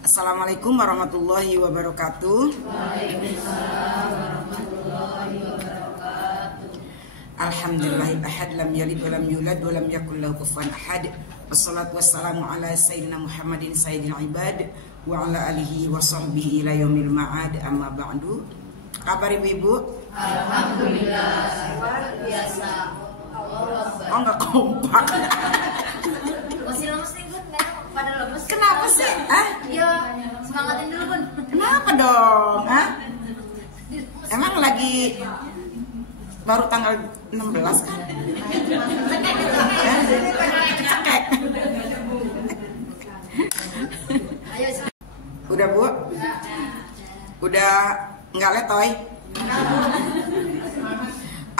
Assalamualaikum warahmatullahi wabarakatuh. Waalaikumsalam warahmatullahi wabarakatuh. Alhamdulillahil ahad lam yalid wa lam yulad wa lam yakul lahu kufuwan ahad. Wassalatu wassalamu ala sayyidina Muhammadin sayyidil ibad wa ala alihi wa sahbihi ila yaumil ma'ad, amma ba'du. Kabar ibu-ibu? Alhamdulillah, luar biasa. Oh, enggak kompak. Masih lemes nih Bun, pada lemes. Kenapa sih? Iya, semangatin dulu Bun. Kenapa dong? Emang lagi baru tanggal 16 kan? Cekek. Ayo. Udah Bu? Udah nggak letoy?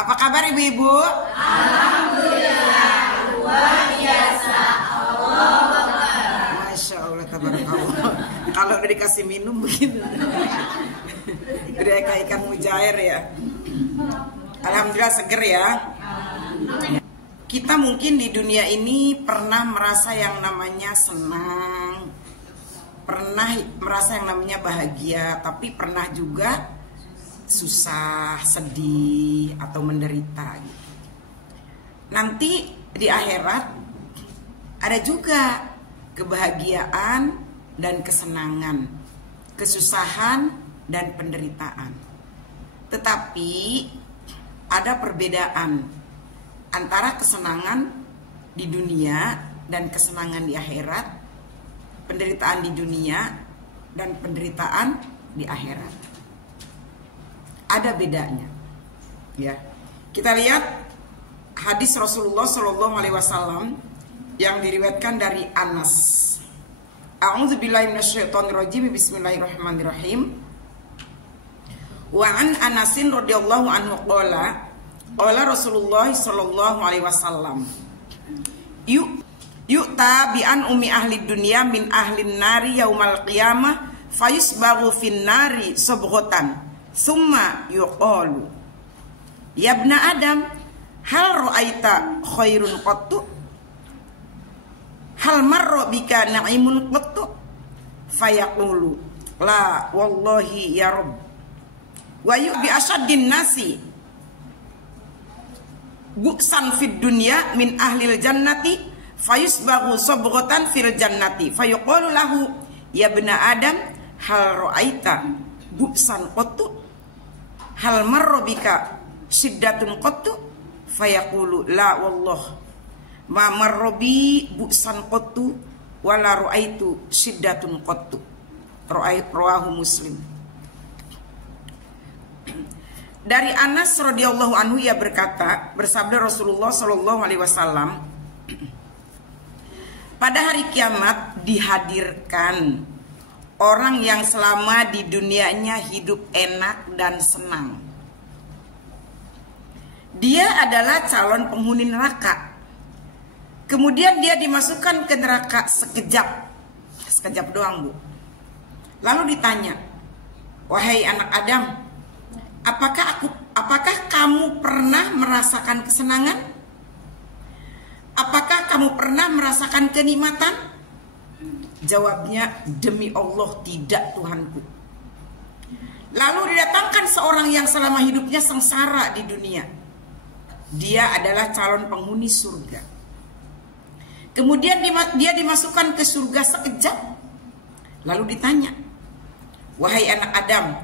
Apa kabar ibu-ibu? Alhamdulillah, luar biasa. Masya Allah, tabarakallah. Kalau udah dikasih minum begitu, udah kayak ikan mujair ya. Alhamdulillah seger ya. Kita mungkin di dunia ini pernah merasa yang namanya senang, pernah merasa yang namanya bahagia, tapi pernah juga susah, sedih, atau menderita gitu. Nanti di akhirat ada juga kebahagiaan dan kesenangan, kesusahan dan penderitaan. Tetapi ada perbedaan antara kesenangan di dunia dan kesenangan di akhirat, penderitaan di dunia dan penderitaan di akhirat. Ada bedanya, ya. Kita lihat hadis Rasulullah Shallallahu Alaihi Wasallam yang diriwayatkan dari Anas. A'udzubillahi minasyaitonirrajim. Bismillahirrahmanirrahim. Wa an Anasin radhiyallahu anhu qala Rasulullah Shallallahu Alaihi Wasallam yu'ta bi an ummi ahli dunya min ahli nari yaumal qiyamah fayusbagu fin nari subghatan summa yuqalu ya ibna adam hal ra'aita khairun qattu hal marra bika na'imun qattu fayaqulu la wallahi ya rabb wa yu'bi ashaddin nasi bu'san fid dunya min ahlil jannati fayusbagu sabghatan fil jannati fayuqalu lahu ya ibna adam hal ra'aita bu'san qattu hal marra bika syiddatun qattu fayaqulu la wallah ma marra bi bu'san qattu wala ra'aitu syiddatun qattu. Rawahu Muslim. Dari Anas radhiyallahu anhu ia berkata, bersabda Rasulullah sallallahu alaihi wasallam, pada hari kiamat dihadirkan orang yang selama di dunianya hidup enak dan senang. Dia adalah calon penghuni neraka. Kemudian dia dimasukkan ke neraka sekejap doang Bu. Lalu ditanya, wahai anak Adam, apakah kamu pernah merasakan kesenangan? Apakah kamu pernah merasakan kenikmatan? Jawabnya, demi Allah tidak Tuhanku. Lalu didatangkan seorang yang selama hidupnya sengsara di dunia. Dia adalah calon penghuni surga. Kemudian dia dimasukkan ke surga sekejap. Lalu ditanya, wahai anak Adam,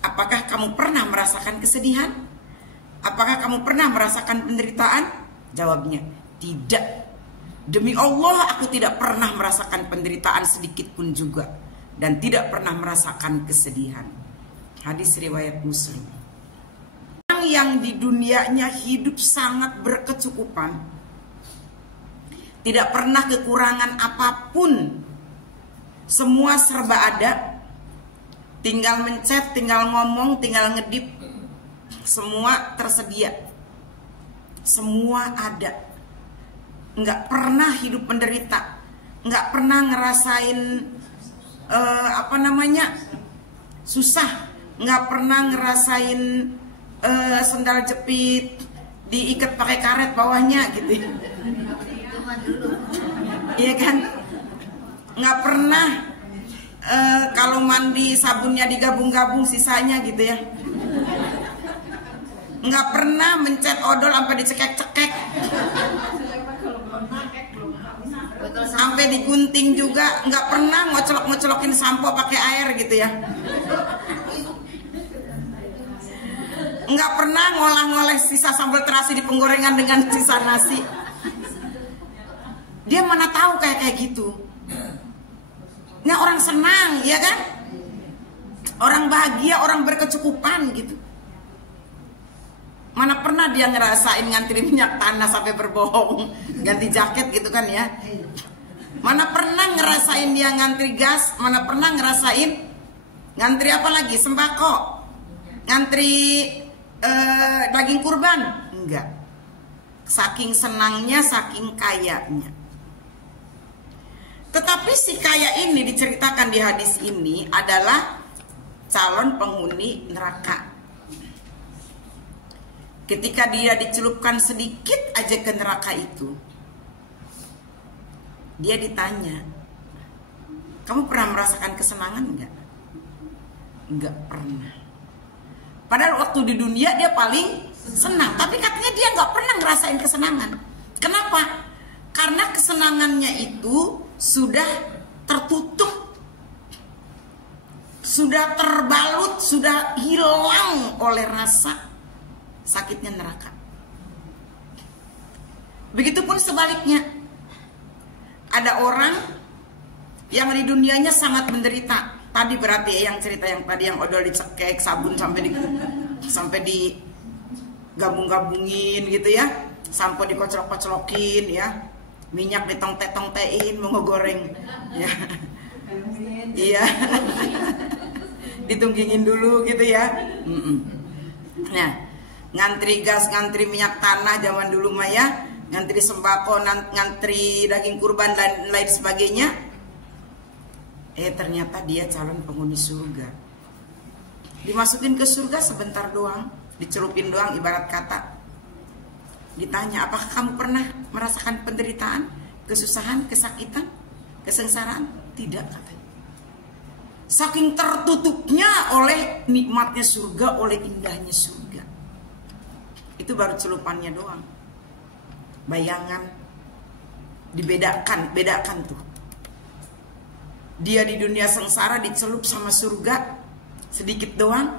apakah kamu pernah merasakan kesedihan? Apakah kamu pernah merasakan penderitaan? Jawabnya, tidak. Demi Allah aku tidak pernah merasakan penderitaan sedikit pun juga, dan tidak pernah merasakan kesedihan. Hadis riwayat Muslim. Orang yang di dunianya hidup sangat berkecukupan, tidak pernah kekurangan apapun, semua serba ada, tinggal mencet, tinggal ngomong, tinggal ngedip, semua tersedia, semua ada. Nggak pernah hidup menderita, nggak pernah ngerasain susah, nggak pernah ngerasain sendal jepit diikat pakai karet bawahnya gitu. Iya kan, nggak pernah kalau mandi sabunnya digabung-gabung sisanya gitu ya. Nggak pernah mencet odol sampai dicekek-cekek, sampai digunting juga. Nggak pernah ngocolok-ngocolokin sampo pakai air gitu ya. Nggak pernah ngolah-ngolah sisa sambal terasi di penggorengan dengan sisa nasi. Dia mana tahu kayak gitu. Nah, orang senang, ya kan? Orang bahagia, orang berkecukupan gitu. Mana pernah dia ngerasain ngantri minyak tanah sampai berbohong, ganti jaket gitu kan ya. Mana pernah ngerasain dia ngantri gas, mana pernah ngerasain ngantri apa lagi, sembako, ngantri daging kurban. Enggak. Saking senangnya, saking kayanya. Tetapi si kaya ini diceritakan di hadis ini adalah calon penghuni neraka. Ketika dia dicelupkan sedikit aja ke neraka itu, dia ditanya, kamu pernah merasakan kesenangan enggak? Enggak pernah. Padahal waktu di dunia dia paling senang, tapi katanya dia enggak pernah ngerasain kesenangan. Kenapa? Karena kesenangannya itu sudah tertutup, sudah terbalut, sudah hilang oleh rasa sakitnya neraka. Begitupun sebaliknya, ada orang yang di dunianya sangat menderita. Tadi berarti ya, yang cerita yang tadi yang odol dicekek, sabun sampai di gabung-gabungin gitu ya, sampo dikocok-kocolokin ya, minyak ditongte-tongtein mau ngegoreng ya. Iya. Ditunggingin dulu gitu ya. Nah, ngantri gas, ngantri minyak tanah zaman dulu mah ya, ngantri sembako, ngantri daging kurban dan lain sebagainya. Ternyata dia calon penghuni surga. Dimasukin ke surga sebentar doang, dicelupin doang ibarat kata. Ditanya, apakah kamu pernah merasakan penderitaan, kesusahan, kesakitan, kesengsaraan? Tidak, katanya. Saking tertutupnya oleh nikmatnya surga, oleh indahnya surga. Itu baru celupannya doang. Bayangan, bedakan tuh. Dia di dunia sengsara dicelup sama surga, sedikit doang,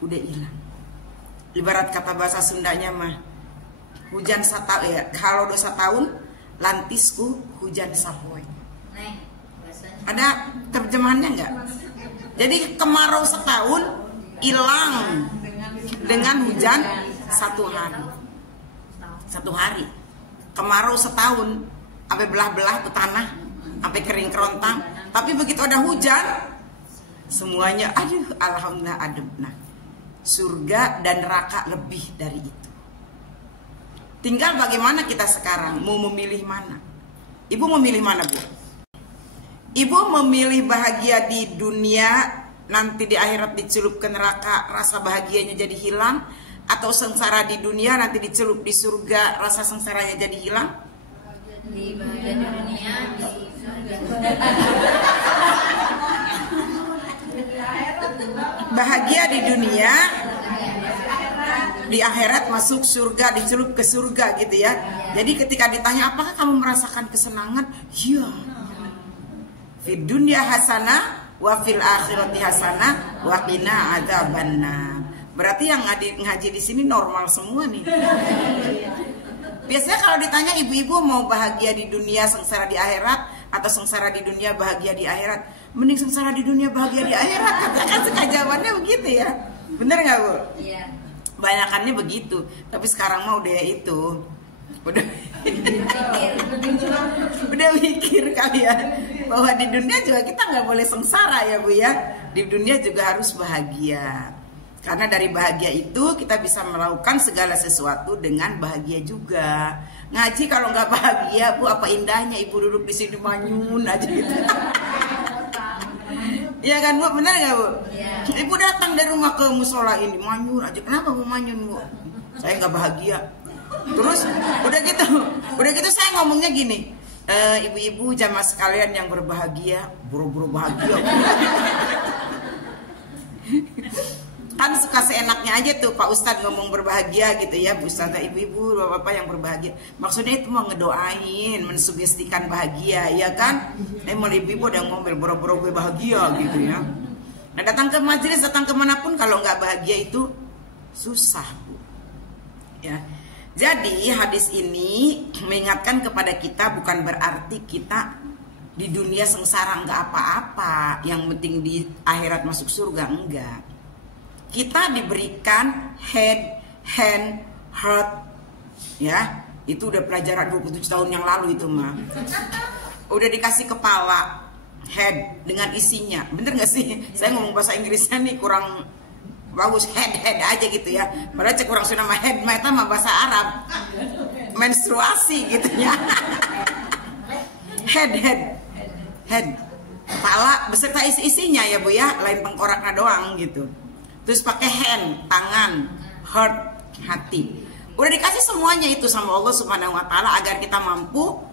udah hilang. Ibarat kata bahasa Sundanya mah, hujan sata ya, kalau dosa tahun lantisku hujan sapoe. Ada terjemahannya enggak? Jadi kemarau setahun hilang dengan hujan satu hari. Kemarau setahun sampai belah-belah tuh tanah, sampai kering kerontang. Tapi begitu ada hujan, semuanya aduh alhamdulillah adem. Nah, surga dan neraka lebih dari itu. Tinggal bagaimana kita sekarang mau memilih mana? Ibu memilih mana, Bu? Ibu memilih bahagia di dunia, nanti di akhirat dicelup ke neraka, rasa bahagianya jadi hilang, atau sengsara di dunia nanti dicelup di surga, rasa sengsaranya jadi hilang? Di bahagia di dunia, di surga. Bahagia di dunia, di akhirat masuk surga, dicelup ke surga gitu ya. Jadi ketika ditanya apakah kamu merasakan kesenangan? Ya. Fid dunya hasanah wa fil akhirati hasanah wa qina adzabannar. Berarti yang ngaji di sini normal semua nih. Biasanya kalau ditanya ibu-ibu mau bahagia di dunia, sengsara di akhirat, atau sengsara di dunia bahagia di akhirat, mending sengsara di dunia bahagia di akhirat. Katakan suka jawabannya begitu ya. Bener nggak, Bu? Iya. Banyakannya begitu. Tapi sekarang mah udah itu, udah mikir kali ya, bahwa di dunia juga kita nggak boleh sengsara ya, Bu ya. Di dunia juga harus bahagia. Karena dari bahagia itu kita bisa melakukan segala sesuatu dengan bahagia juga. Ngaji kalau nggak bahagia, Bu, apa indahnya ibu duduk di sini manyun aja gitu. Iya kan, Bu? Benar nggak, Bu? Ya. Ibu datang dari rumah ke musola ini manyun aja. Kenapa Bu manyun, Bu? Saya nggak bahagia. Terus udah gitu saya ngomongnya gini, Ibu-ibu jamaah sekalian yang berbahagia, buru-buru bahagia. Kan suka seenaknya aja tuh Pak Ustadz ngomong berbahagia gitu ya, Bu Ustadz, ibu-ibu, bapak-bapak yang berbahagia. Maksudnya itu mau ngedoain, mensugestikan bahagia, ya kan? Mau ibu-ibu udah ngomel buru-buru gue bahagia gitu ya. Nah datang ke majelis, datang kemanapun kalau nggak bahagia itu susah, Bu. Ya. Jadi hadis ini mengingatkan kepada kita bukan berarti kita di dunia sengsara nggak apa-apa, yang penting di akhirat masuk surga, enggak. Kita diberikan head, hand, heart, ya itu udah pelajaran 27 tahun yang lalu itu mah. Udah dikasih kepala, head dengan isinya, bener nggak sih? Saya ngomong bahasa Inggrisnya nih kurang bagus, head aja gitu ya. Padahal cek kurang nama head, itu mah bahasa Arab, menstruasi gitu ya. Head, kepala beserta isinya ya Bu ya, lain tengkoraknya doang gitu. Terus pakai hand, tangan, heart, hati. Udah dikasih semuanya itu sama Allah Subhanahu Wa Taala agar kita mampu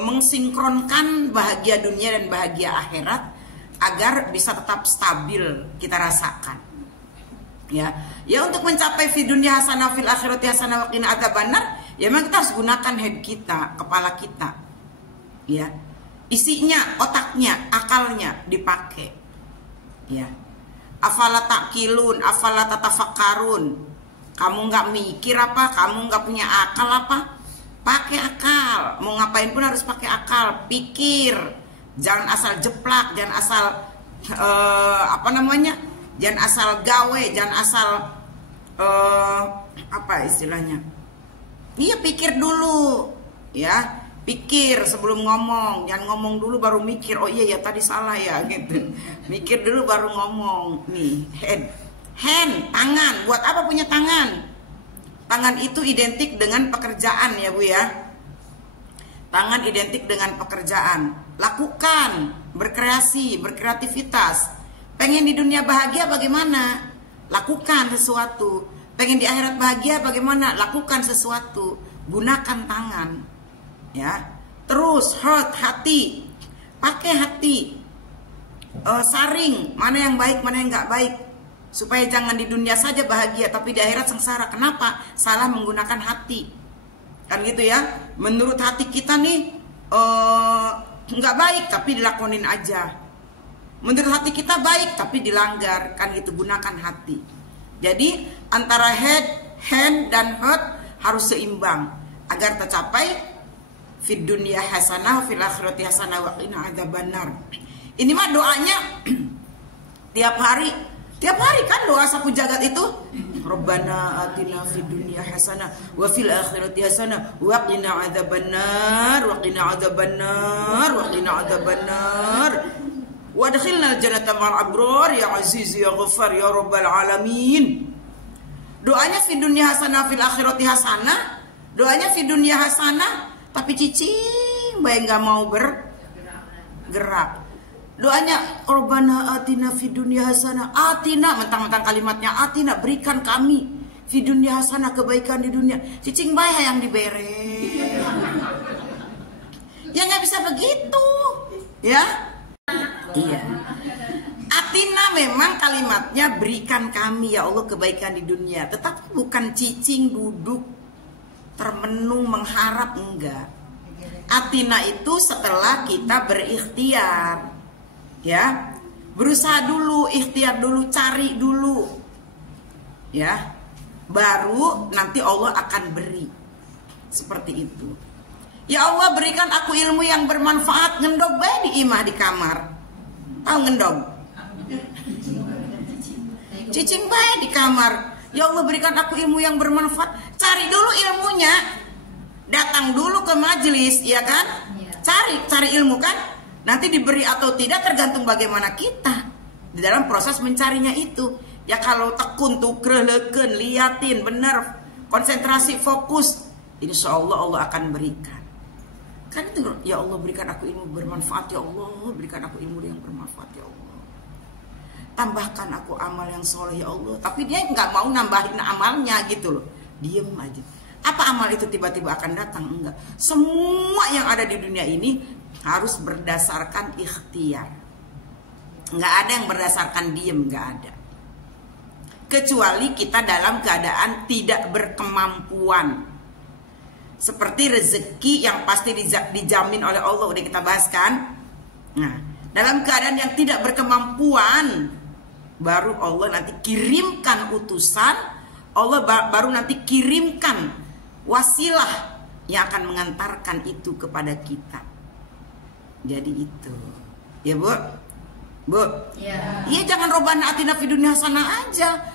mensinkronkan bahagia dunia dan bahagia akhirat agar bisa tetap stabil kita rasakan. Ya untuk mencapai fi dunya hasanah fil akhirati hasanah wa qina adzabannar, ya memang kita harus gunakan head kita, kepala kita. Ya. Isinya, otaknya, akalnya dipakai. Ya. Afala taqilun, afala tatafakkarun. Kamu nggak mikir apa? Kamu nggak punya akal apa? Pakai akal. Mau ngapain pun harus pakai akal, pikir. Jangan asal jeplak, jangan asal jangan asal gawe, jangan asal apa istilahnya? Iya, pikir dulu, ya. Pikir sebelum ngomong, jangan ngomong dulu baru mikir. Oh iya ya tadi salah ya gitu. Mikir dulu baru ngomong. Nih, hand, tangan. Buat apa punya tangan? Tangan itu identik dengan pekerjaan ya Bu ya. Tangan identik dengan pekerjaan. Lakukan, berkreasi, berkreativitas. Pengen di dunia bahagia bagaimana? Lakukan sesuatu. Pengen di akhirat bahagia bagaimana? Lakukan sesuatu. Gunakan tangan. Ya, terus heart, hati, pakai hati, saring mana yang baik mana yang nggak baik, supaya jangan di dunia saja bahagia tapi di akhirat sengsara. Kenapa? Salah menggunakan hati, kan gitu ya. Menurut hati kita nih nggak baik tapi dilakonin aja. Menurut hati kita baik tapi dilanggar, kan gitu. Gunakan hati. Jadi antara head, hand dan heart harus seimbang agar tercapai fid dunya hasanah fil akhirati hasanah wa qina adzabannar. Ini mah doanya tiap hari kan doa sapu jagat itu. Rabbana atina fid dunya hasanah wa fil akhirati hasanah wa qina adzabannar wa qina adzabannar wa qina adzabannar wa adkhilna jannata ma'al abrar ya aziz ya ghaffar ya rabbal alamin. Doanya fid dunya hasanah fil akhirati hasanah, doanya fid dunya hasanah tapi cicing bae nggak mau bergerak. Doanya Rabbana atina fid dunya hasanah. Atina, mentang-mentang kalimatnya atina, berikan kami fid dunya hasanah, kebaikan di dunia. Cicing bae yang dibere. Ya nggak bisa begitu, ya. Iya. Atina memang kalimatnya berikan kami ya Allah kebaikan di dunia, tetapi bukan cicing duduk termenung mengharap, enggak. Atina itu setelah kita berikhtiar, ya, berusaha dulu, ikhtiar dulu, cari dulu, ya, baru nanti Allah akan beri. Seperti itu. Ya Allah berikan aku ilmu yang bermanfaat. Ngendog bae di imah di kamar. Tahu ngendog? Cicing bae di kamar. Ya Allah berikan aku ilmu yang bermanfaat. Cari dulu ilmunya. Datang dulu ke majelis, ya kan? Cari ilmu kan? Nanti diberi atau tidak tergantung bagaimana kita di dalam proses mencarinya itu. Ya kalau tekun tuh kreleken, liatin bener, konsentrasi, fokus, insya Allah Allah akan berikan. Kan itu, ya Allah berikan aku ilmu bermanfaat, ya Allah berikan aku ilmu yang bermanfaat, ya Allah. Tambahkan aku amal yang soleh ya Allah. Tapi dia nggak mau nambahin amalnya gitu loh. Diem aja. Apa amal itu tiba-tiba akan datang? Enggak. Semua yang ada di dunia ini harus berdasarkan ikhtiar. Enggak ada yang berdasarkan diem, enggak ada. Kecuali kita dalam keadaan tidak berkemampuan. Seperti rezeki yang pasti dijamin oleh Allah, udah kita bahas kan? Nah, dalam keadaan yang tidak berkemampuan, baru Allah nanti kirimkan utusan, Allah baru nanti kirimkan wasilah yang akan mengantarkan itu kepada kita. Jadi itu, ya Bu, Bu, iya jangan robana atina fid dunya hasanah aja.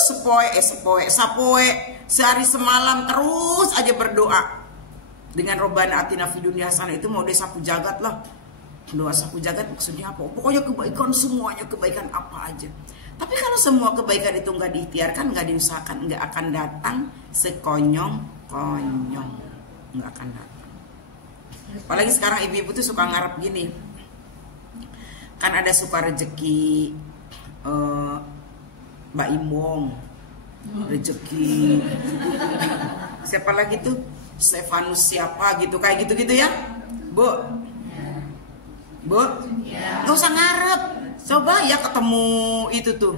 Sapoe sehari semalam terus aja berdoa dengan robana atina fid dunya hasanah. Itu mau sapu jagat lah. Doa sapu jagat maksudnya apa? Pokoknya kebaikan semuanya, kebaikan apa aja. Tapi kalau semua kebaikan itu nggak diikhtiarkan, nggak diusahakan, nggak akan datang sekonyong-konyong, nggak akan datang. Apalagi sekarang ibu-ibu tuh suka ngarep gini, kan ada suka rezeki Mbak Imong, rezeki siapa lagi tuh, Stefanus siapa gitu, kayak gitu-gitu ya, Bu, nggak usah ngarep. Coba ya ketemu itu tuh,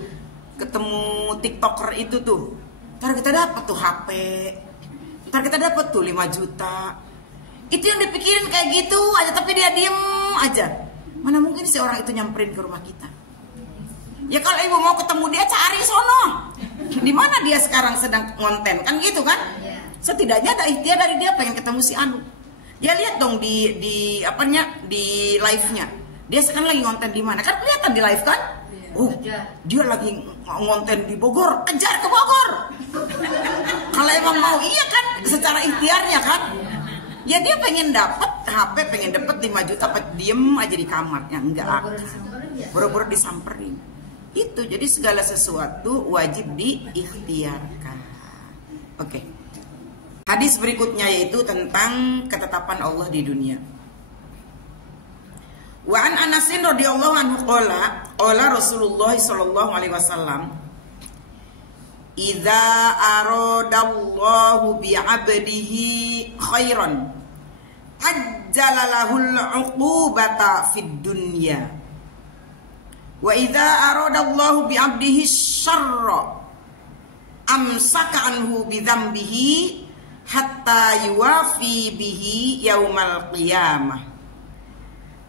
ketemu TikToker itu tuh, ntar kita dapat tuh HP, ntar kita dapat tuh 5 juta. Itu yang dipikirin kayak gitu aja, tapi dia diem aja. Mana mungkin si orang itu nyamperin ke rumah kita? Ya kalau ibu mau ketemu dia, cari sono. Di mana dia sekarang sedang konten, kan gitu kan? Setidaknya ada ikhtiar dari dia pengen ketemu si Anu. Ya lihat dong di live-nya. Dia sekarang lagi ngonten di mana? Kan kelihatan di live kan? Dia lagi ngonten di Bogor, kejar ke Bogor. Kalau emang mau, iya kan? Secara ikhtiarnya kan? Ya dia pengen dapat HP, pengen dapat 5 juta, apa diem aja di kamarnya, enggak akan. Boro-boro disamperin. Itu jadi segala sesuatu wajib diikhtiarkan. Oke. Hadis berikutnya yaitu tentang ketetapan Allah di dunia. Wa an Anasin radhiyallahu anhu qala Rasulullah sallallahu alaihi wasallam, idza aradallahu bi 'abdihi khairan ajjala lahul 'uqubata fid dunya wa idza aradallahu bi 'abdihi syarra amsaka anhu bi dzambihi hatta yuwafi bihi yaumal qiyamah.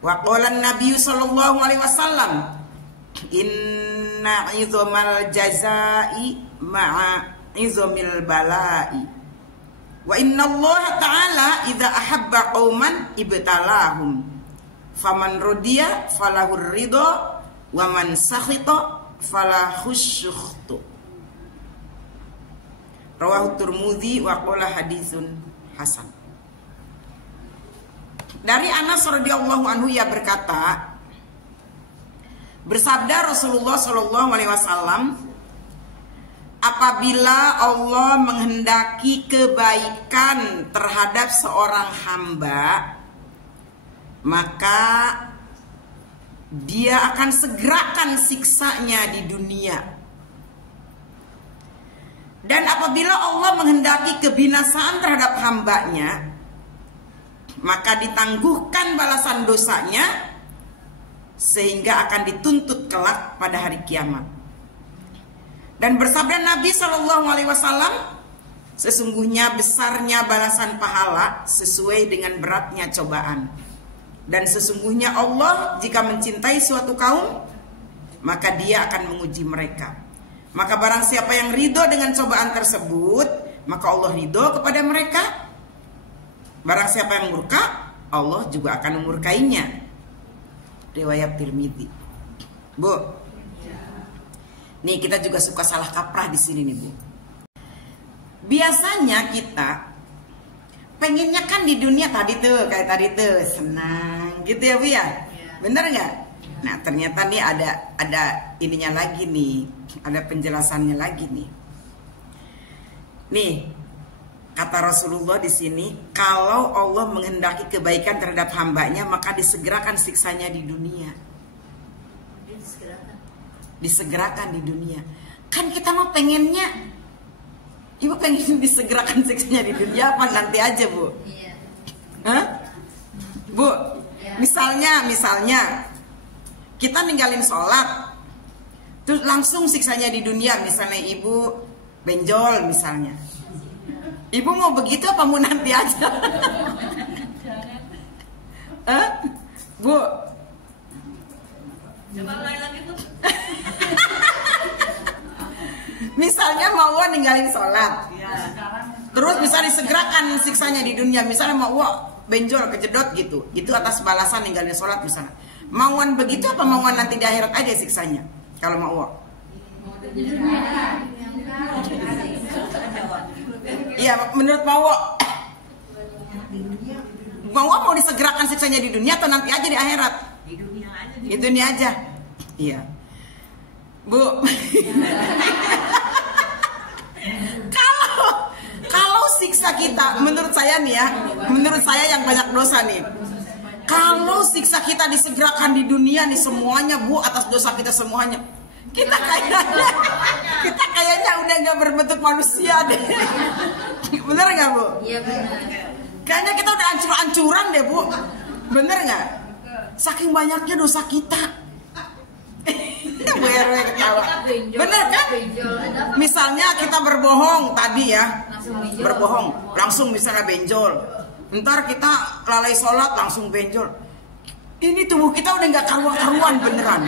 Wa qala an-nabiy sallallahu alaihi wasallam, inna 'idzamal jazaa'i ma'a 'idzamil bala'i. Wa inna Allah ta'ala idza ahabba qauman ibtalahum. Faman radiya falahur ridha wa man sakhita falahus sukhtu. Rawahu Tirmidzi wa qala haditsun hasan. Dari Anas radhiyallahu anhu ia berkata, bersabda Rasulullah sallallahu alaihi wasallam, apabila Allah menghendaki kebaikan terhadap seorang hamba, maka dia akan segerakan siksanya di dunia. Dan apabila Allah menghendaki kebinasaan terhadap hambanya, maka ditangguhkan balasan dosanya sehingga akan dituntut kelak pada hari kiamat. Dan bersabda Nabi Shallallahu Alaihi Wasallam, sesungguhnya besarnya balasan pahala sesuai dengan beratnya cobaan. Dan sesungguhnya Allah jika mencintai suatu kaum, maka Dia akan menguji mereka. Maka barang siapa yang ridho dengan cobaan tersebut, maka Allah ridho kepada mereka. Barang siapa yang murka, Allah juga akan memurkainya. Riwayat Tirmidzi. Bu, nih kita juga suka salah kaprah di sini nih Bu. Biasanya kita pengennya kan di dunia tadi tuh kayak tadi tuh senang gitu ya Bu ya, bener nggak? Nah ternyata nih ada ininya lagi nih, ada penjelasannya lagi nih. Nih kata Rasulullah di sini, kalau Allah menghendaki kebaikan terhadap hambanya, maka disegerakan siksanya di dunia. Disegerakan di dunia. Kan kita mah pengennya Ibu pengen disegerakan siksanya di dunia apa nanti aja, Bu? Iya. Hah? Bu, misalnya kita ninggalin sholat, terus langsung siksanya di dunia. Misalnya ibu benjol misalnya. Ibu mau begitu apa mau nanti aja? Hah? Bu? Coba lagi, Bu. Misalnya mau ninggalin sholat, terus bisa disegerakan siksanya di dunia. Misalnya mau benjol kejedot gitu, itu atas balasan ninggalin sholat misalnya. Mauan begitu apa mauan nanti di akhirat aja siksanya? Kalau mau iya, menurut mau disegerakan siksanya di dunia atau nanti aja di akhirat? Di dunia aja. Iya. Bu. Kalau siksa kita, menurut saya nih ya, menurut saya yang banyak dosa nih. Kalau siksa kita disegerakan di dunia nih semuanya, Bu, atas dosa kita semuanya. Kita kayaknya udah nggak berbentuk manusia deh. Bener nggak, Bu? Iya, benar. Kayaknya kita udah hancur-hancuran deh, Bu. Bener nggak? Saking banyaknya dosa kita. Bu RW ketawa. Bener kan? Misalnya kita berbohong tadi ya, berbohong langsung misalnya benjol. Ntar kita lalai sholat langsung benjol. Ini tubuh kita udah nggak karuan-karuan beneran.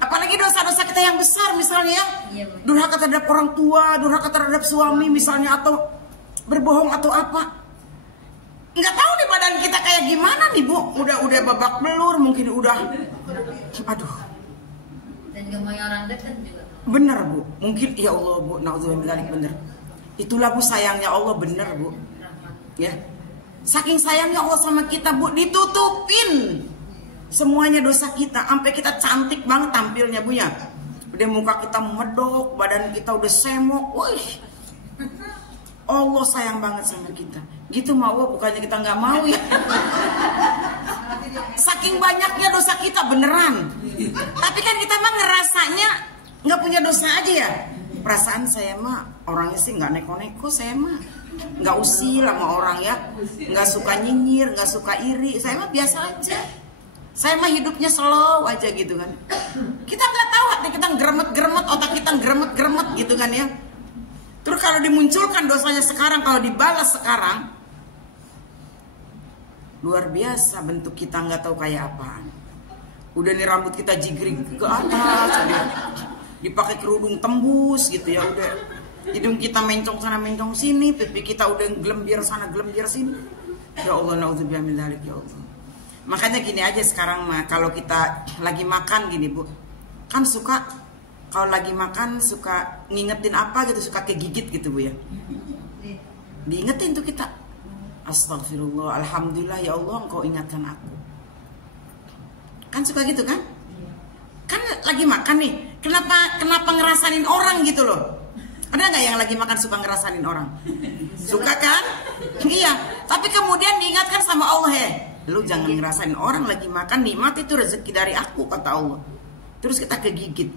Apalagi dosa-dosa kita yang besar misalnya, durhaka terhadap orang tua, durhaka terhadap suami misalnya, atau berbohong atau apa. Nggak tahu nih badan kita kayak gimana nih, Bu. Udah babak belur, mungkin udah, aduh. Dan ngomongin orang dekat juga. Bener, Bu. Mungkin ya Allah, Bu, naudzubillah, bener. Itulah, Bu, sayangnya Allah, bener, Bu. Ya. Saking sayangnya Allah sama kita, Bu, ditutupin semuanya dosa kita, sampai kita cantik banget tampilnya, Bu ya. Udah muka kita medok, badan kita udah semok. Wih. Allah sayang banget sama kita. Gitu mau, bukannya kita nggak mau ya. Saking banyaknya dosa kita beneran. Tapi kan kita mah ngerasanya nggak punya dosa aja ya. Perasaan saya mah orangnya sih nggak neko-neko, saya mah nggak usil sama orang ya, nggak suka nyinyir, nggak suka iri. Saya mah biasa aja. Saya mah hidupnya slow aja gitu kan. Kita nggak tahu hati kita geremet-geremet, otak kita geremet-geremet gitu kan ya. Terus kalau dimunculkan dosanya sekarang, kalau dibalas sekarang, luar biasa bentuk kita, nggak tahu kayak apaan. Udah nih rambut kita jigring ke atas, udah dipakai kerudung tembus gitu ya, udah hidung kita mencong sana mencong sini, pipi kita udah gelembir sana gelembir sini. Ya Allah, naudzubillah min dzalik, ya Allah. Makanya gini aja sekarang mah, kalau kita lagi makan gini, Bu, kan suka kalau lagi makan suka ngingetin apa gitu, suka kegigit gitu, Bu ya. Diingetin tuh kita. Astagfirullah, alhamdulillah ya Allah engkau ingatkan aku. Kan suka gitu kan? Kan lagi makan nih, kenapa ngerasanin orang gitu loh? Ada nggak yang lagi makan suka ngerasanin orang? Suka kan? Iya. Tapi kemudian diingatkan sama Allah, lu jangan ngerasain orang lagi makan, nikmat itu rezeki dari aku, kata Allah. Terus kita kegigit,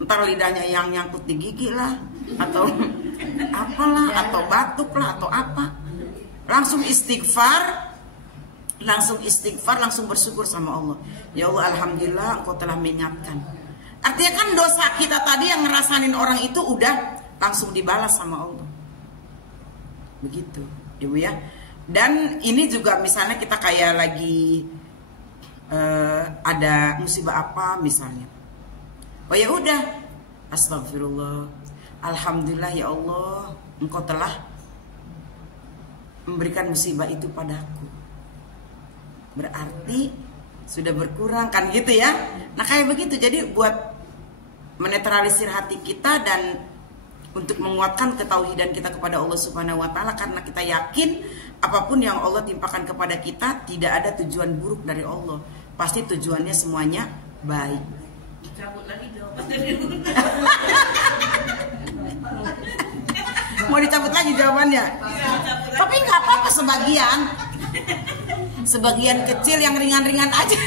ntar lidahnya yang nyangkut di gigi lah, atau apalah, atau batuk lah, atau apa. Langsung istighfar, langsung bersyukur sama Allah. Ya Allah, alhamdulillah engkau telah mengingatkan. Artinya kan dosa kita tadi yang ngerasain orang itu udah langsung dibalas sama Allah. Begitu, Ibu ya. Dan ini juga misalnya kita kayak lagi ada musibah apa misalnya. Oh ya udah, astagfirullah, alhamdulillah ya Allah, engkau telah memberikan musibah itu padaku. Berarti sudah berkurang kan gitu ya. Nah kayak begitu, jadi buat menetralisir hati kita dan untuk menguatkan ketauhidan kita kepada Allah Subhanahu wa taala, karena kita yakin apapun yang Allah timpakan kepada kita tidak ada tujuan buruk dari Allah. Pasti tujuannya semuanya baik. Cabut lagi jawabannya. Mau dicabut lagi jawabannya? Tapi nggak apa-apa, sebagian kecil yang ringan-ringan aja.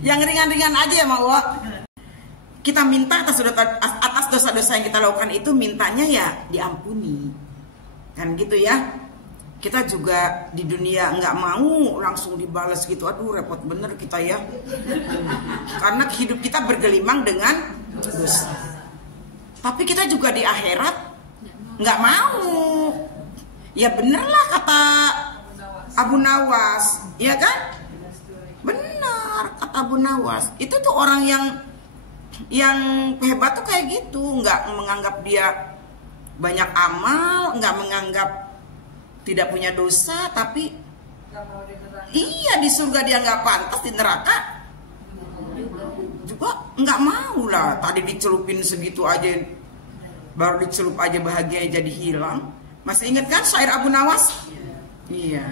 Yang ringan-ringan aja ya mau. Kita minta atas dosa-dosa yang kita lakukan itu mintanya ya diampuni, kan gitu ya. Kita juga di dunia nggak mau langsung dibalas gitu, aduh repot bener kita ya. Karena hidup kita bergelimang dengan dosa. Tapi kita juga di akhirat nggak mau. Ya bener lah kata Abu Nawas, ya kan? Benar kata Abu Nawas. Itu tuh orang yang hebat tuh kayak gitu, nggak menganggap dia banyak amal, nggak menganggap tidak punya dosa, tapi iya di surga dia nggak pantas, di neraka juga nggak mau lah. Tadi dicelupin segitu aja, baru dicelup aja bahagianya jadi hilang. Masih ingat kan syair Abu Nawas? Iya,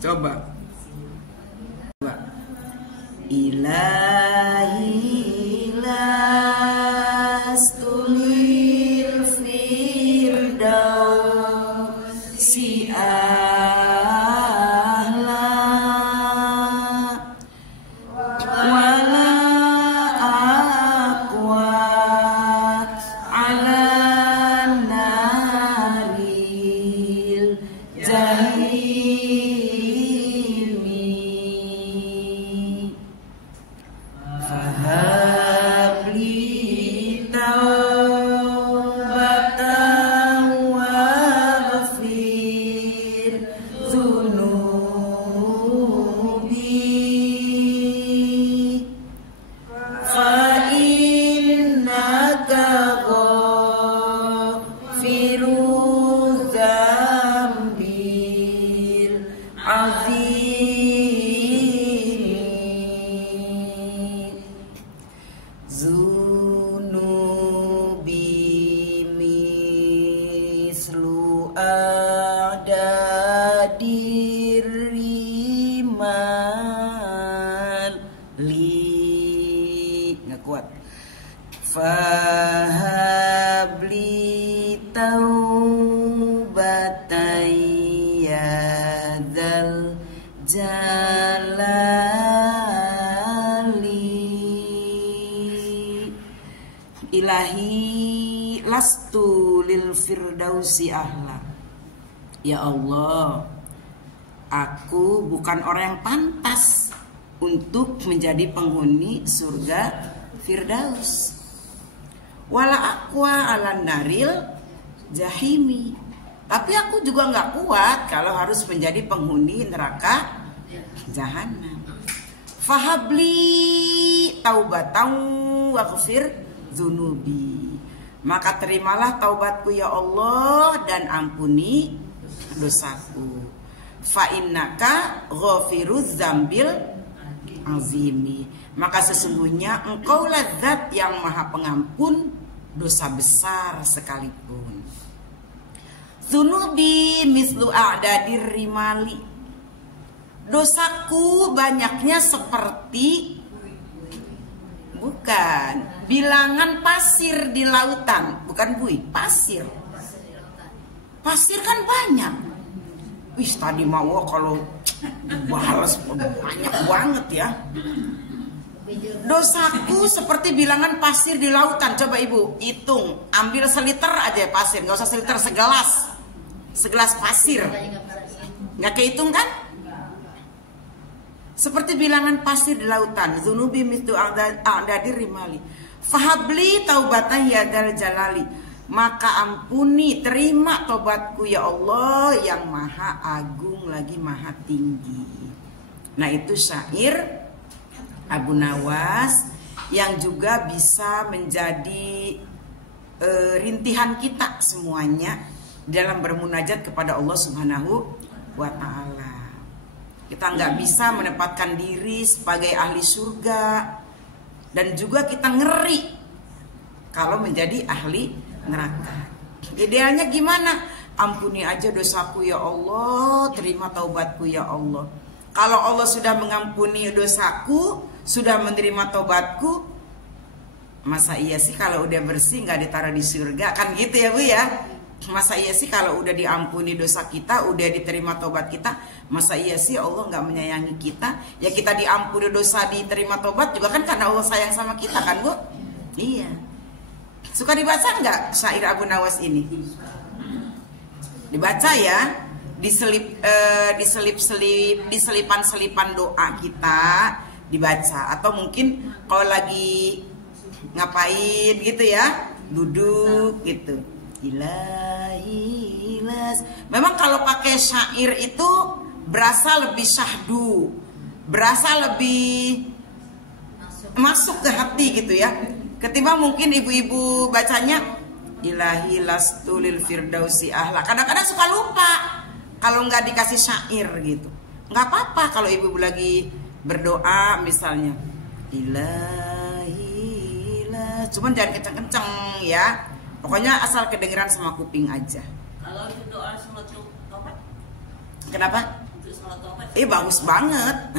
coba. Ilahi lastulil firdausi ahla wala aqwa ala naril jahimi fahabli taubatan waghfir dhunubi fa innaka ghafiru dzambil azim zunubi mislu adadir rimal li nggak kuat fahabli taubatai yadzal jalali ilahi lastu lil firdausi ahla. Ya Allah, aku bukan orang yang pantas untuk menjadi penghuni surga Firdaus. Wala aqwa ala naril jahimi. Tapi aku juga nggak kuat kalau harus menjadi penghuni neraka jahanam. Fahabli taubatan waghfir dzunubi. Maka terimalah taubatku ya Allah dan ampuni dosaku. Fa innaka ghafiruz dzambil azimi. Maka sesungguhnya engkaulah zat yang maha pengampun dosa besar sekalipun. Dzunubi mislu a'dadir rimali. Dosaku banyaknya seperti bukan bilangan pasir di lautan, bukan bui, pasir. Pasir kan banyak. Wih, tadi mau kalau balas banyak banget ya. Dosaku seperti bilangan pasir di lautan. Coba ibu hitung, ambil seliter aja pasir, nggak usah seliter, segelas pasir. Nggak kehitung kan? Seperti bilangan pasir di lautan. Dzunubi mislu a'dadir rimali. Fahabli taubatan yadal jalali. Maka ampuni, terima tobatku ya Allah yang maha agung lagi maha tinggi. Nah itu syair Abu Nawas yang juga bisa menjadi rintihan kita semuanya dalam bermunajat kepada Allah Subhanahu wa Ta'ala. Kita nggak bisa menempatkan diri sebagai ahli surga, dan juga kita ngeri kalau menjadi ahli neraka. Idealnya gimana? Ampuni aja dosaku ya Allah, terima taubatku ya Allah. Kalau Allah sudah mengampuni dosaku, sudah menerima taubatku, masa iya sih kalau udah bersih nggak ditaruh di surga? Kan gitu ya Bu ya. Masa iya sih kalau udah diampuni dosa kita, udah diterima taubat kita, masa iya sih Allah nggak menyayangi kita? Ya kita diampuni dosa, diterima taubat juga kan karena Allah sayang sama kita kan Bu? Iya. Suka dibaca nggak syair Abu Nawas ini? Dibaca ya, diselipan-selipan doa kita dibaca. Atau mungkin kalau lagi ngapain gitu ya, duduk gitu. Ilahilas. Memang kalau pakai syair itu berasa lebih syahdu, berasa lebih masuk ke hati gitu ya. Ketimbang mungkin ibu-ibu bacanya Ilahi lastu lil firdausi ahla. Kadang-kadang suka lupa kalau nggak dikasih syair gitu. Nggak apa-apa kalau ibu lagi berdoa misalnya Ilahi las. Cuman jangan kenceng-kenceng ya. Pokoknya asal kedengeran sama kuping aja. Kalau itu doa sholat taubat? Kenapa? Untuk sholat taubat. Bagus banget.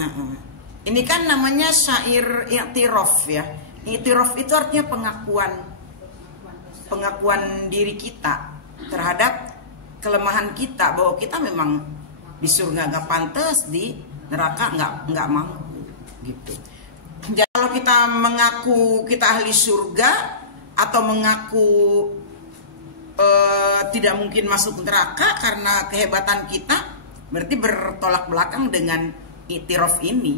Ini kan namanya syair i'tiraf ya. I'tiraf itu artinya pengakuan diri kita terhadap kelemahan kita, bahwa kita memang di surga nggak pantas, di neraka nggak mampu gitu. Jadi kalau kita mengaku kita ahli surga atau mengaku tidak mungkin masuk neraka karena kehebatan kita, berarti bertolak belakang dengan i'tiraf ini,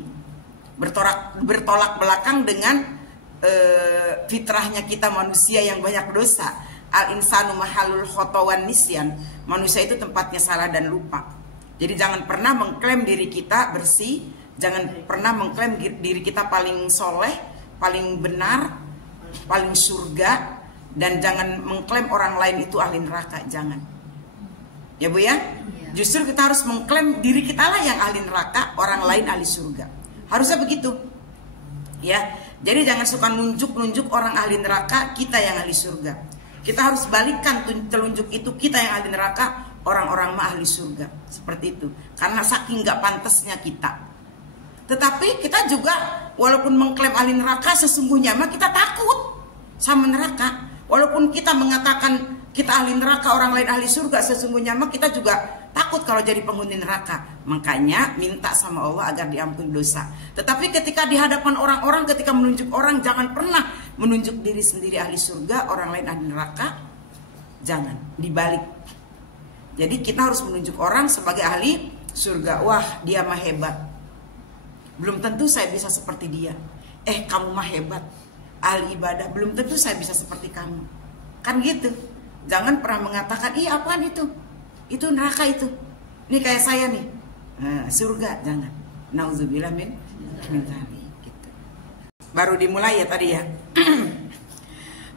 bertolak belakang dengan fitrahnya kita manusia yang banyak dosa. Al insanu mahalul khotawan nisyan. Manusia itu tempatnya salah dan lupa. Jadi jangan pernah mengklaim diri kita bersih, jangan pernah mengklaim diri kita paling soleh, paling benar, paling surga, dan jangan mengklaim orang lain itu ahli neraka. Jangan. Ya Bu ya? Justru kita harus mengklaim diri kita lah yang ahli neraka, orang lain ahli surga. Harusnya begitu. Ya. Jadi jangan suka nunjuk-nunjuk orang ahli neraka, kita yang ahli surga. Kita harus balikkan telunjuk itu, kita yang ahli neraka, orang-orang mah ahli surga. Seperti itu. Karena saking gak pantasnya kita. Tetapi kita juga walaupun mengklaim ahli neraka, sesungguhnya mah kita takut sama neraka. Walaupun kita mengatakan kita ahli neraka, orang lain ahli surga, sesungguhnya mah kita juga takut kalau jadi penghuni neraka. Makanya minta sama Allah agar diampuni dosa. Tetapi ketika di hadapan orang-orang, ketika menunjuk orang, jangan pernah menunjuk diri sendiri ahli surga, orang lain ahli neraka. Jangan, dibalik. Jadi kita harus menunjuk orang sebagai ahli surga. Wah, dia mah hebat. Belum tentu saya bisa seperti dia. Kamu mah hebat, ahli ibadah. Belum tentu saya bisa seperti kamu. Kan gitu. Jangan pernah mengatakan, ih apaan itu neraka itu. Ini kayak saya nih. Surga, jangan. Nauzubillah min dzalik gitu. Baru dimulai ya tadi ya.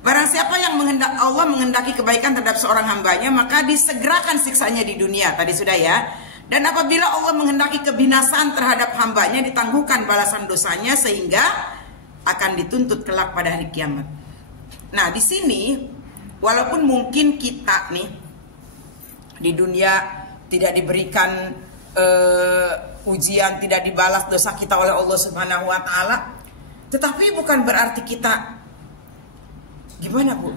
Barang siapa yang Allah menghendaki kebaikan terhadap seorang hambanya, maka disegerakan siksanya di dunia. Tadi sudah ya. Dan apabila Allah menghendaki kebinasaan terhadap hambanya, ditangguhkan balasan dosanya sehingga akan dituntut kelak pada hari kiamat. Nah, di sini walaupun mungkin kita nih di dunia tidak diberikan ujian, tidak dibalas dosa kita oleh Allah Subhanahu wa taala, tetapi bukan berarti kita gimana Bu?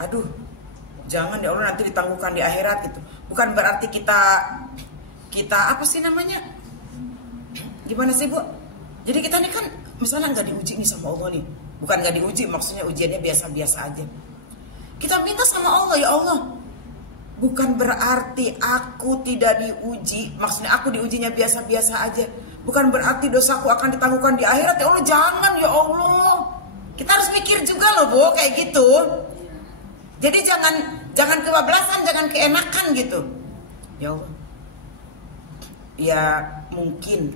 Aduh, jangan ya Allah nanti ditangguhkan di akhirat itu. Bukan berarti kita apa sih namanya? Gimana sih Bu? Jadi kita nih kan misalnya nggak diuji nih sama Allah nih. Bukan nggak diuji, maksudnya ujiannya biasa-biasa aja. Kita minta sama Allah, ya Allah, bukan berarti aku tidak diuji, maksudnya aku diujinya biasa-biasa aja. Bukan berarti dosaku akan ditangguhkan di akhirat, ya Allah, jangan ya Allah. Kita harus mikir juga loh Bu, kayak gitu. Jadi jangan kebablasan, jangan keenakan gitu. Ya Allah, ya mungkin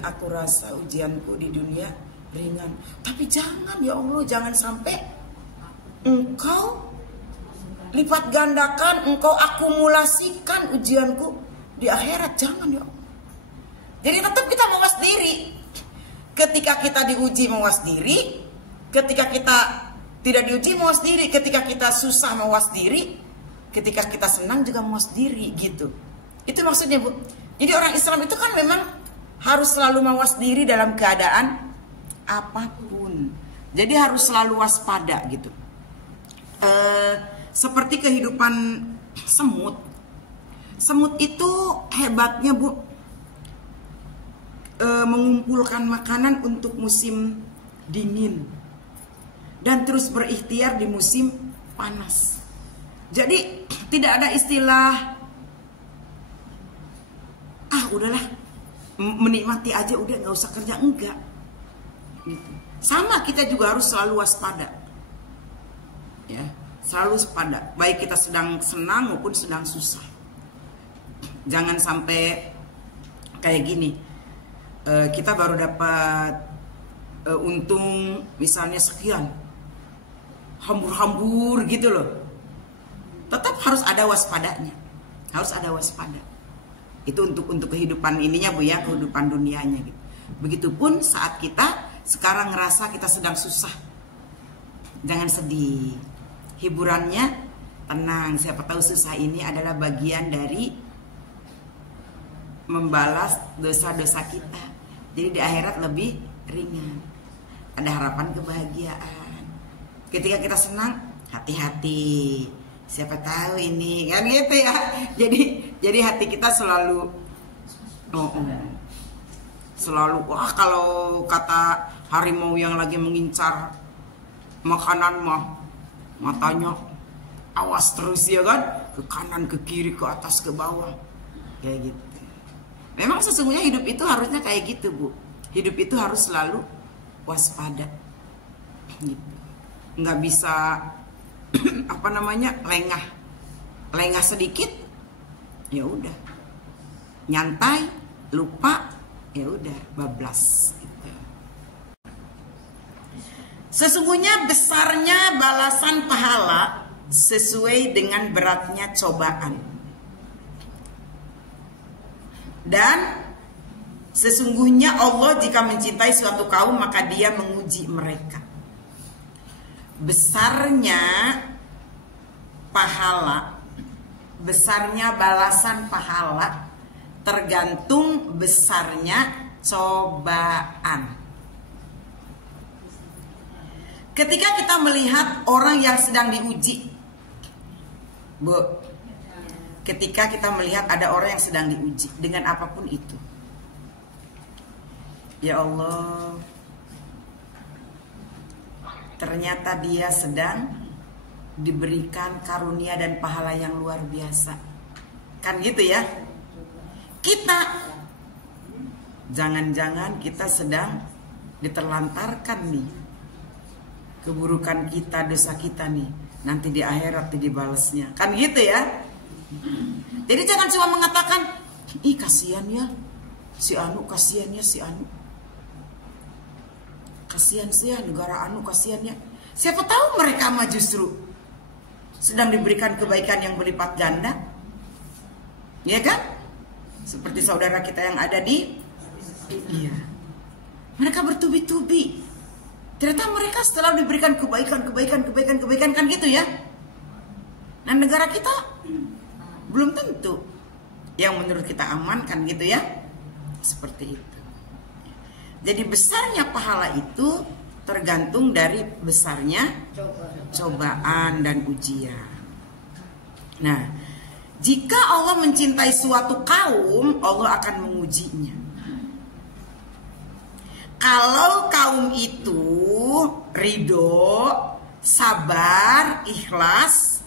aku rasa ujianku di dunia ringan, tapi jangan ya Allah, jangan sampai Engkau lipat gandakan, Engkau akumulasikan ujianku di akhirat. Jangan ya Allah. Jadi tetap kita mawas diri. Ketika kita diuji mawas diri, ketika kita tidak diuji mawas diri, ketika kita susah mawas diri, ketika kita senang juga mawas diri gitu. Itu maksudnya Bu. Jadi orang Islam itu kan memang harus selalu mawas diri dalam keadaan apapun. Jadi harus selalu waspada gitu. Seperti kehidupan semut. Semut itu hebatnya Bu, mengumpulkan makanan untuk musim dingin. dan terus berikhtiar di musim panas. Jadi tidak ada istilah udahlah menikmati aja udah nggak usah kerja, enggak gitu. Sama kita juga harus selalu waspada ya, selalu waspada baik kita sedang senang maupun sedang susah. Jangan sampai kayak gini, kita baru dapat untung misalnya sekian, hambur-hambur gitu loh. Tetap harus ada waspadanya, harus ada waspada. Itu untuk kehidupan ininya Bu ya, kehidupan dunianya gitu. Begitupun saat kita sekarang ngerasa kita sedang susah, jangan sedih. Hiburannya tenang, siapa tahu susah ini adalah bagian dari membalas dosa-dosa kita. Jadi di akhirat lebih ringan. Ada harapan kebahagiaan. Ketika kita senang, hati-hati. Siapa tahu ini kan gitu ya. Jadi hati kita selalu selalu wah, kalau kata harimau yang lagi mengincar makanan mah matanya awas terus ya kan, ke kanan ke kiri ke atas ke bawah kayak gitu. Memang sesungguhnya hidup itu harusnya kayak gitu Bu. Hidup itu harus selalu waspada gitu. Nggak bisa lengah sedikit ya udah nyantai, lupa ya udah bablas gitu. Sesungguhnya besarnya balasan pahala sesuai dengan beratnya cobaan, dan sesungguhnya Allah jika mencintai suatu kaum maka Dia menguji mereka. Besarnya pahala, besarnya balasan pahala tergantung besarnya cobaan. Ketika kita melihat orang yang sedang diuji, Bu, ketika kita melihat ada orang yang sedang diuji dengan apapun itu, ya Allah, ternyata dia sedang diberikan karunia dan pahala yang luar biasa. Kan gitu ya. Kita jangan-jangan kita sedang diterlantarkan nih keburukan kita, dosa kita nih, nanti di akhirat dibalasnya. Kan gitu ya. Jadi jangan cuma mengatakan, ih kasihan ya si Anu, kasihan ya si Anu, kasihan sih ya negara Anu, kasihan ya. Siapa tahu mereka mah justru sedang diberikan kebaikan yang berlipat ganda, ya kan? Seperti saudara kita yang ada di, iya, mereka bertubi-tubi. Ternyata mereka setelah diberikan kebaikan kan gitu ya. Nah negara kita belum tentu yang menurut kita aman kan gitu ya. Seperti itu. Jadi besarnya pahala itu tergantung dari besarnya cobaan dan ujian. Nah, jika Allah mencintai suatu kaum, Allah akan mengujinya. Kalau kaum itu ridho, sabar, ikhlas,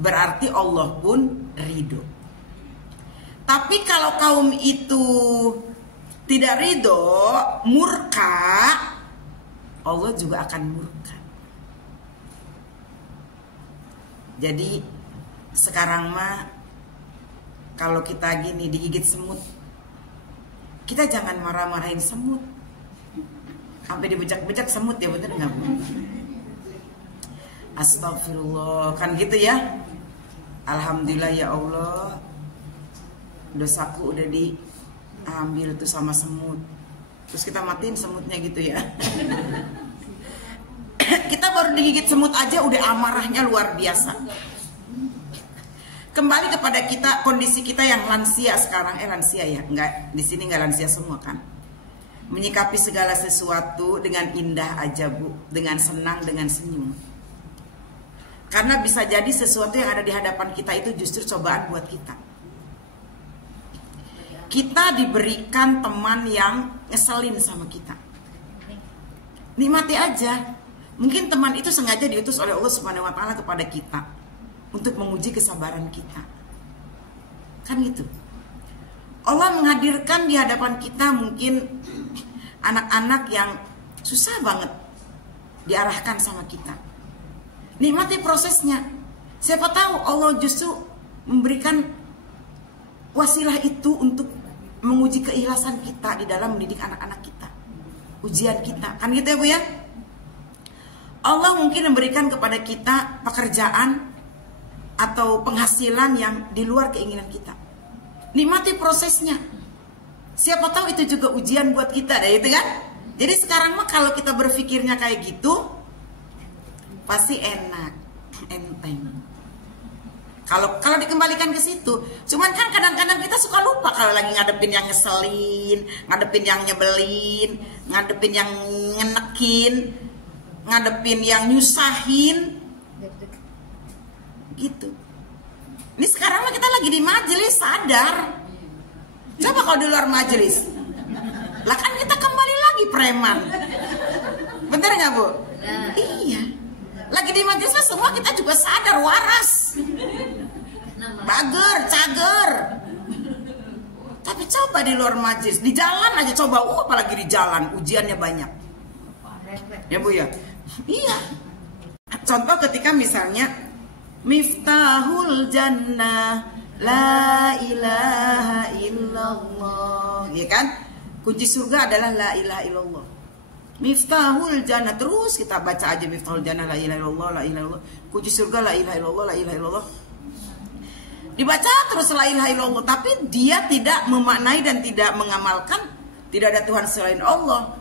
berarti Allah pun ridho. Tapi kalau kaum itu tidak ridho, murka, Allah juga akan murka. Jadi sekarang mah kalau kita gini digigit semut, kita jangan marah-marahin semut. Sampai dibejak-bejak semut ya, bener nggak Bu? Astagfirullah, kan gitu ya. Alhamdulillah ya Allah, dosaku udah diambil tuh sama semut. Terus kita matiin semutnya gitu ya. Kita baru digigit semut aja udah amarahnya luar biasa. Kembali kepada kita, kondisi kita yang lansia sekarang, lansia ya, enggak, di sini enggak lansia semua kan. Menyikapi segala sesuatu dengan indah aja Bu, dengan senang, dengan senyum. Karena bisa jadi sesuatu yang ada di hadapan kita itu justru cobaan buat kita. Kita diberikan teman yang ngeselin sama kita, nikmati aja. Mungkin teman itu sengaja diutus oleh Allah Subhanahu wa taala kepada kita untuk menguji kesabaran kita. Kan gitu. Allah menghadirkan di hadapan kita mungkin anak-anak yang susah banget diarahkan sama kita. Nikmati prosesnya. Siapa tahu Allah justru memberikan wasilah itu untuk menguji keikhlasan kita di dalam mendidik anak-anak kita. Ujian kita. Kan gitu ya Bu ya? Allah mungkin memberikan kepada kita pekerjaan atau penghasilan yang di luar keinginan kita. Nikmati prosesnya. Siapa tahu itu juga ujian buat kita, deh, itu kan? Jadi sekarang mah kalau kita berpikirnya kayak gitu, pasti enak, enteng. Kalau dikembalikan ke situ, cuman kan kadang-kadang kita suka lupa kalau lagi ngadepin yang ngeselin, ngadepin yang nyebelin, ngadepin yang ngenekin, ngadepin yang nyusahin, gitu. Ini sekarang mah kita lagi di majelis, sadar. Coba kalau di luar majelis, lah kan kita kembali lagi preman. Bener nggak Bu? Iya. Lagi di majelis semua kita juga sadar, waras, bager, cager. Tapi coba di luar majelis, di jalan aja coba, apalagi di jalan ujiannya banyak. Ya Bu ya. Iya. Contoh ketika misalnya Miftahul Jannah la ilaha illallah, ya kan? Kunci surga adalah la ilaha illallah. Miftahul Jannah, terus kita baca aja Miftahul Jannah la ilaha illallah, la ilaha illallah. Kunci surga la ilaha illallah, la ilaha illallah. Dibaca terus la ilaha illallah, tapi dia tidak memaknai dan tidak mengamalkan tidak ada Tuhan selain Allah.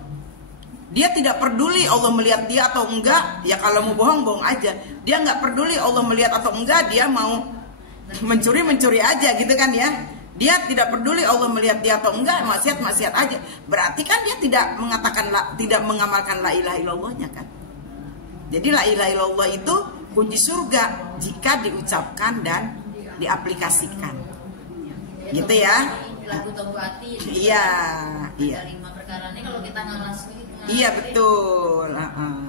Dia tidak peduli Allah melihat dia atau enggak. Ya kalau mau bohong aja. Dia nggak peduli Allah melihat atau enggak. Dia mau mencuri aja gitu kan ya. Dia tidak peduli Allah melihat dia atau enggak. Maksiat aja. Berarti kan dia tidak mengatakan tidak mengamalkan la ilaha illallahnya kan. Jadi la ilaha illallah itu kunci surga jika diucapkan dan diaplikasikan. Gitu ya. Lagu Tobu Hati. Iya. Iya. 5 perkara ini kalau kita nggak ngelakuin. Iya betul,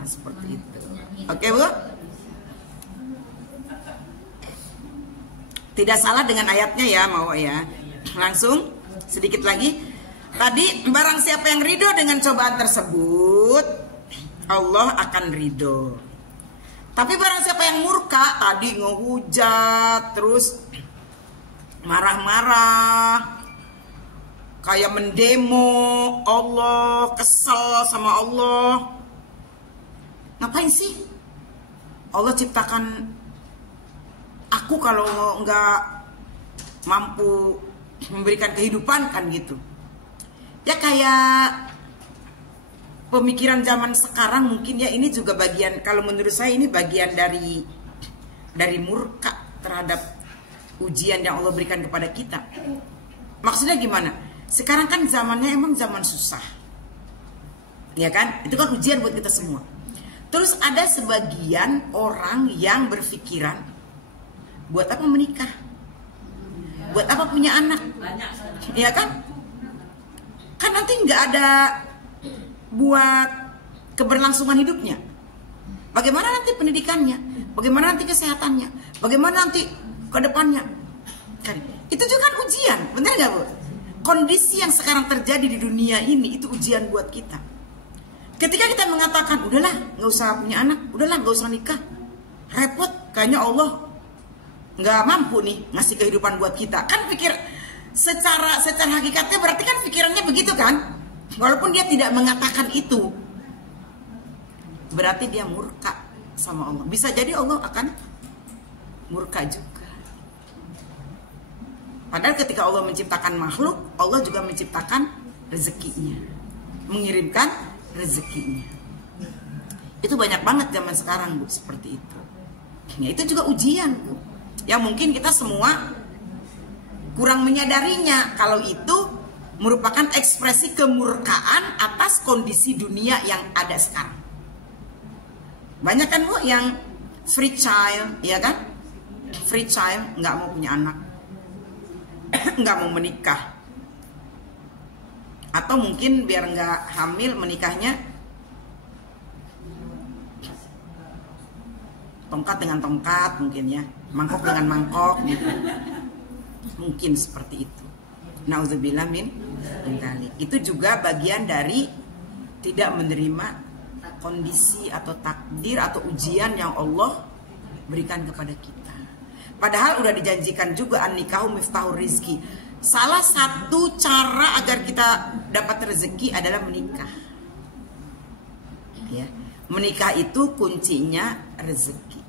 seperti itu. Oke Bu? Tidak salah dengan ayatnya ya, mau ya. Langsung sedikit lagi. Tadi barang siapa yang ridho dengan cobaan tersebut, Allah akan ridho. Tapi barang siapa yang murka, tadi ngehujat, terus marah-marah, kayak mendemo Allah, kesel sama Allah. Ngapain sih Allah ciptakan aku kalau nggak mampu memberikan kehidupan kan gitu. Ya kayak pemikiran zaman sekarang mungkin ya, ini juga bagian, kalau menurut saya ini bagian dari murka terhadap ujian yang Allah berikan kepada kita. Maksudnya gimana? Sekarang kan zamannya emang zaman susah, ya kan? Itu kan ujian buat kita semua. Terus ada sebagian orang yang berpikiran, buat apa menikah? Buat apa punya anak? Ya kan? Kan nanti nggak ada buat keberlangsungan hidupnya. Bagaimana nanti pendidikannya? Bagaimana nanti kesehatannya? Bagaimana nanti ke depannya? Kan? Itu juga kan ujian, bener nggak Bu? Kondisi yang sekarang terjadi di dunia ini itu ujian buat kita. Ketika kita mengatakan udahlah nggak usah punya anak, udahlah nggak usah nikah, repot, kayaknya Allah nggak mampu nih ngasih kehidupan buat kita. Kan pikir secara hakikatnya berarti kan pikirannya begitu kan? Walaupun dia tidak mengatakan itu, berarti dia murka sama Allah. Bisa jadi Allah akan murka juga. Padahal ketika Allah menciptakan makhluk, Allah juga menciptakan rezekinya, mengirimkan rezekinya. Itu banyak banget zaman sekarang Bu, seperti itu. Ya, itu juga ujian Bu, yang mungkin kita semua kurang menyadarinya kalau itu merupakan ekspresi kemurkaan atas kondisi dunia yang ada sekarang. Banyak kan Bu yang free child, ya kan? Free child, nggak mau punya anak, nggak mau menikah, atau mungkin biar nggak hamil menikahnya tongkat dengan tongkat mungkin ya, mangkok dengan mangkok gitu. Mungkin seperti itu. Nauzubillah min dzalik. Itu juga bagian dari tidak menerima kondisi atau takdir atau ujian yang Allah berikan kepada kita. Padahal udah dijanjikan juga an-nikahu miftahur rizki. Salah satu cara agar kita dapat rezeki adalah menikah. Ya, menikah itu kuncinya rezeki.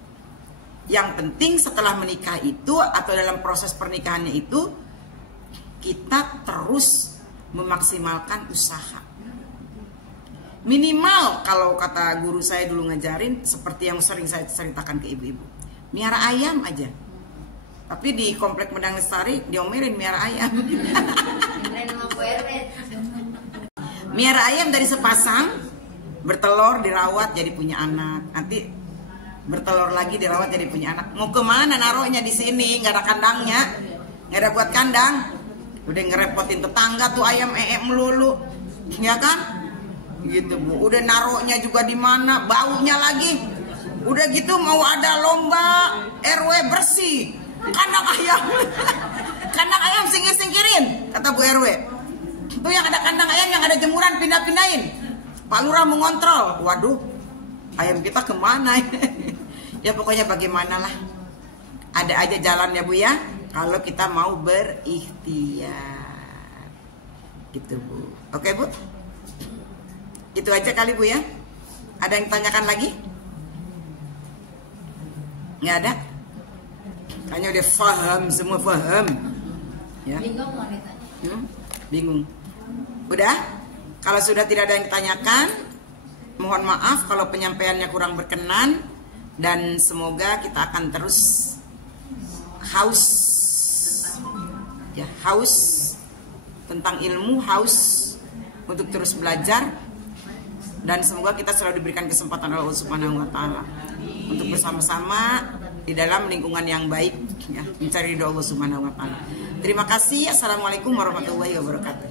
Yang penting setelah menikah itu atau dalam proses pernikahannya itu kita terus memaksimalkan usaha. Minimal kalau kata guru saya dulu ngajarin seperti yang sering saya ceritakan ke ibu-ibu, miara ayam aja. Tapi di komplek Medang Lestari diomelin miara ayam. Miara ayam dari sepasang bertelur dirawat jadi punya anak. Nanti bertelur lagi dirawat jadi punya anak. Mau kemana naruhnya di sini? Nggak ada kandangnya, nggak ada buat kandang. Udah ngerepotin tetangga tuh ayam melulu, ya kan? Gitu Bu. Udah naruhnya juga di mana? Baunya lagi. Udah gitu mau ada lomba RW bersih kandang ayam. Kandang ayam singkirin kata Bu RW. Itu yang ada kandang ayam yang ada jemuran pindah-pindahin. Pak Lurah mengontrol. Waduh, ayam kita kemana? Ya pokoknya bagaimanalah. Ada aja jalannya Bu ya. Kalau kita mau berikhtiar. Gitu Bu. Oke Bu. Itu aja kali Bu ya. Ada yang tanyakan lagi? Nggak ada? Kayaknya udah paham, semua paham. Ya. Bingung mau ditanya. Bingung. Udah? Kalau sudah tidak ada yang ditanyakan, mohon maaf kalau penyampaiannya kurang berkenan. Dan semoga kita akan terus haus. Ya, haus tentang ilmu, haus untuk terus belajar. Dan semoga kita selalu diberikan kesempatan oleh Allah Subhanahu wa taala untuk bersama-sama di dalam lingkungan yang baik ya, mencari ridho Allah Subhanahu wa taala. Terima kasih. Assalamualaikum warahmatullahi wabarakatuh.